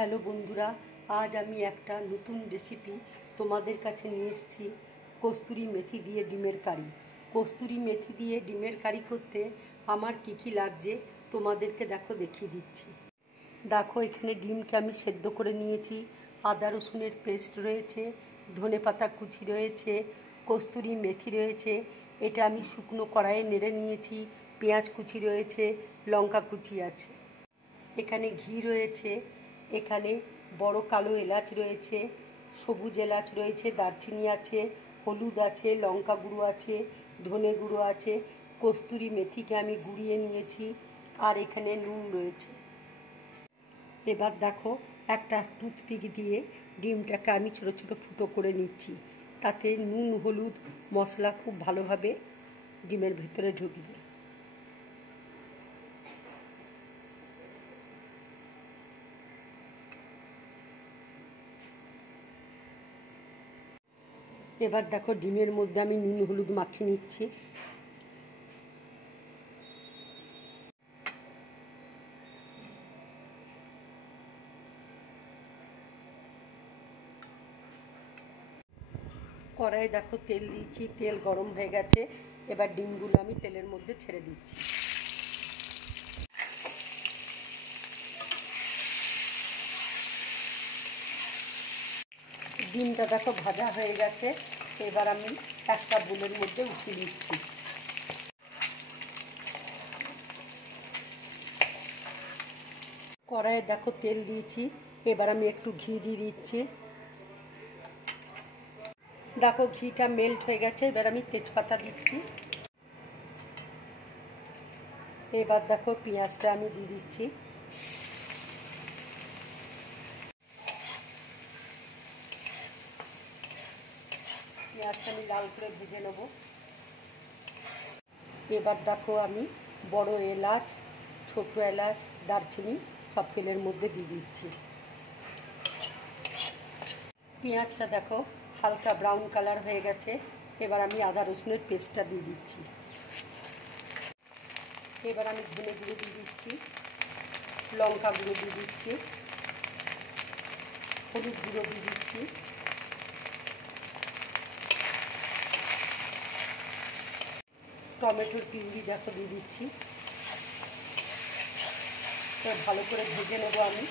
Hello বন্ধুরা, আজ আমি একটা নতুন রেসিপি তোমাদের কাছে নিয়ে এসেছি। কস্তুরি মেথি দিয়ে ডিমের কারি। কস্তুরি মেথি দিয়ে ডিমের কারি করতে আমার কী কী লাগছে তোমাদেরকে দেখিয়ে দিচ্ছি। দেখো, এখানে ডিমকে আমি সেদ্ধ করে নিয়েছি, আদা রসুনের পেস্ট রয়েছে, ধনেপাতা কুচি রয়েছে, কস্তুরি মেথি রয়েছে, এটা আমি শুকনো কড়াইয়ে নেড়ে নিয়েছি, পেঁয়াজ কুচি রয়েছে, লঙ্কা কুচি আছে, এখানে ঘি রয়েছে, এখানে বড় কালো এলাচ রয়েছে, সবুজ এলাচ রয়েছে, দারচিনি আছে, হলুদ আছে, লঙ্কা গুঁড়ো আছে, ধনে গুঁড়ো আছে, কস্তুরি মেথিকে আমি গুঁড়িয়ে নিয়েছি, আর এখানে নুন রয়েছে। এবার দেখো, একটা টুথপিক দিয়ে ডিমটাকে আমি ছোটো ছোটো ফুটো করে নিচ্ছি, তাতে নুন হলুদ মশলা খুব ভালোভাবে ডিমের ভিতরে ঢুকবে। এবার দেখো, ডিমের মধ্যে আমি নুন হলুদ মাখিয়ে নিচ্ছি। কড়াইয়ে দেখো তেল দিয়েছি, তেল গরম হয়ে গেছে। এবার ডিমগুলো আমি তেলের মধ্যে ছেড়ে দিচ্ছি। ডিমটা দেখো ভাজা হয়ে গেছে। এবার আমি একটা বোলের মধ্যে উঠিয়ে নিচ্ছি। কড়াইয়ে দেখো তেল দিয়েছি, এবার আমি একটু ঘি দিয়ে দিচ্ছি। দেখো ঘিটা মেল্ট হয়ে গেছে, এবার আমি তেজপাতা দিচ্ছি। এবার দেখো পেঁয়াজটা আমি দিয়ে দিচ্ছি। পেঁয়াজটা আমি লাল করে ভেজে নেব। এবার দেখো আমি বড় এলাচ, ছোট এলাচ, দারচিনি সব তেলের মধ্যে দিয়ে দিচ্ছি। পেঁয়াজটা দেখো হালকা ব্রাউন কালার হয়ে গেছে। এবার আমি আদা রসুনের পেস্টটা দিয়ে দিচ্ছি। এবার আমি ধনে গুঁড়ো দিয়ে দিচ্ছি, লঙ্কা গুঁড়ো দিয়ে দিচ্ছি, হলুদ গুঁড়ো দিয়ে দিচ্ছি, টমেটোর পিউরি দেখো দিয়ে দিচ্ছি। তো ভালো করে ভেজে নেব আমি।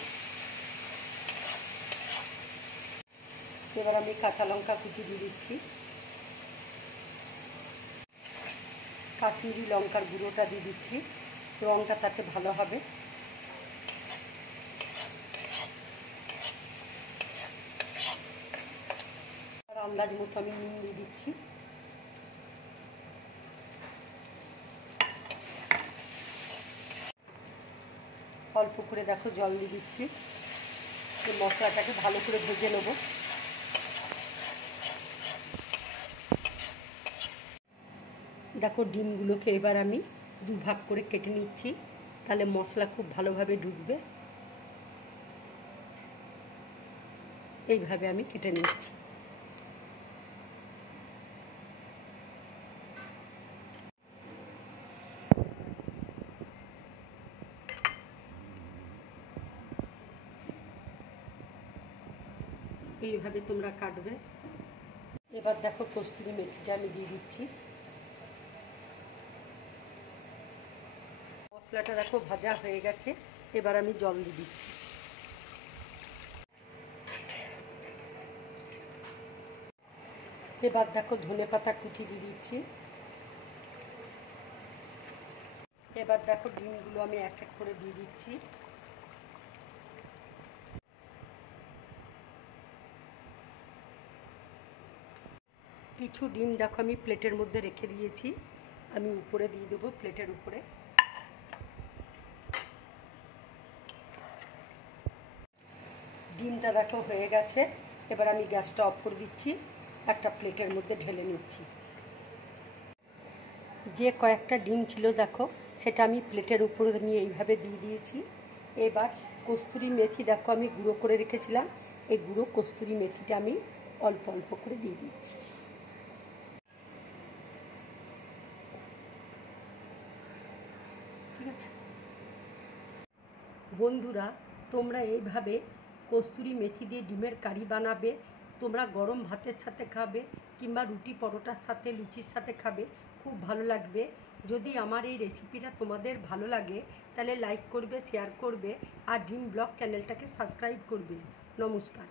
এবার আমি কাঁচা লঙ্কা কুচি দিয়ে দিচ্ছি, কাশ্মীরি লঙ্কার গুঁড়োটা দিয়ে দিচ্ছি, রঙটা তাতে ভালো হবে। আর আন্দাজ মতো আমি নুন দিয়ে দিচ্ছি। অল্প করে দেখো জল দিয়ে দিচ্ছি। মশলাটাকে ভালো করে ভেজে নেব। দেখো ডিমগুলোকে এবার আমি দুভাগ করে কেটে নিচ্ছি, তাহলে মশলা খুব ভালোভাবে ঢুকবে। এইভাবে আমি কেটে নিচ্ছি। এইভাবে তোমরা কাটবে। এবার দেখো কস্তুরি মেথিটা আমি দিয়ে দিচ্ছি। মশলাটা দেখো ভাজা হয়ে গেছে, এবার আমি জল দিয়ে দিচ্ছি। এবার দেখো ধনেপাতা কুচি দিয়ে দিচ্ছি। এবার দেখো ডিমগুলো আমি এক এক করে দিয়ে দিচ্ছি। কিছু ডিম দেখো আমি প্লেটের মধ্যে রেখে দিয়েছি, আমি উপরে দিয়ে দেবো প্লেটের উপরে। ডিমটা দেখো হয়ে গেছে, এবার আমি গ্যাসটা অফ করে দিচ্ছি, একটা প্লেটের মধ্যে ঢেলে নিচ্ছি। যে কয়েকটা ডিম ছিল দেখো, সেটা আমি প্লেটের উপরে নিয়ে এইভাবে দিয়ে দিয়েছি। এবার কস্তুরি মেথি দেখো আমি গুঁড়ো করে রেখেছিলাম, এই গুঁড়ো কস্তুরি মেথিটা আমি অল্প অল্প করে দিয়ে দিচ্ছি। ঠিক আছে বন্ধুরা, তোমরা এইভাবে কস্তুরি মেথি দিয়ে ডিমের কারি বানাবে। তোমরা গরম ভাতের সাথে খাবে কিংবা রুটি পরোটার সাথে, লুচির সাথে খাবে, খুব ভালো লাগবে। যদি আমার এই রেসিপিটা তোমাদের ভালো লাগে তাহলে লাইক করবে, শেয়ার করবে আর ড্রিম ব্লগ চ্যানেলটাকে সাবস্ক্রাইব করবে। নমস্কার।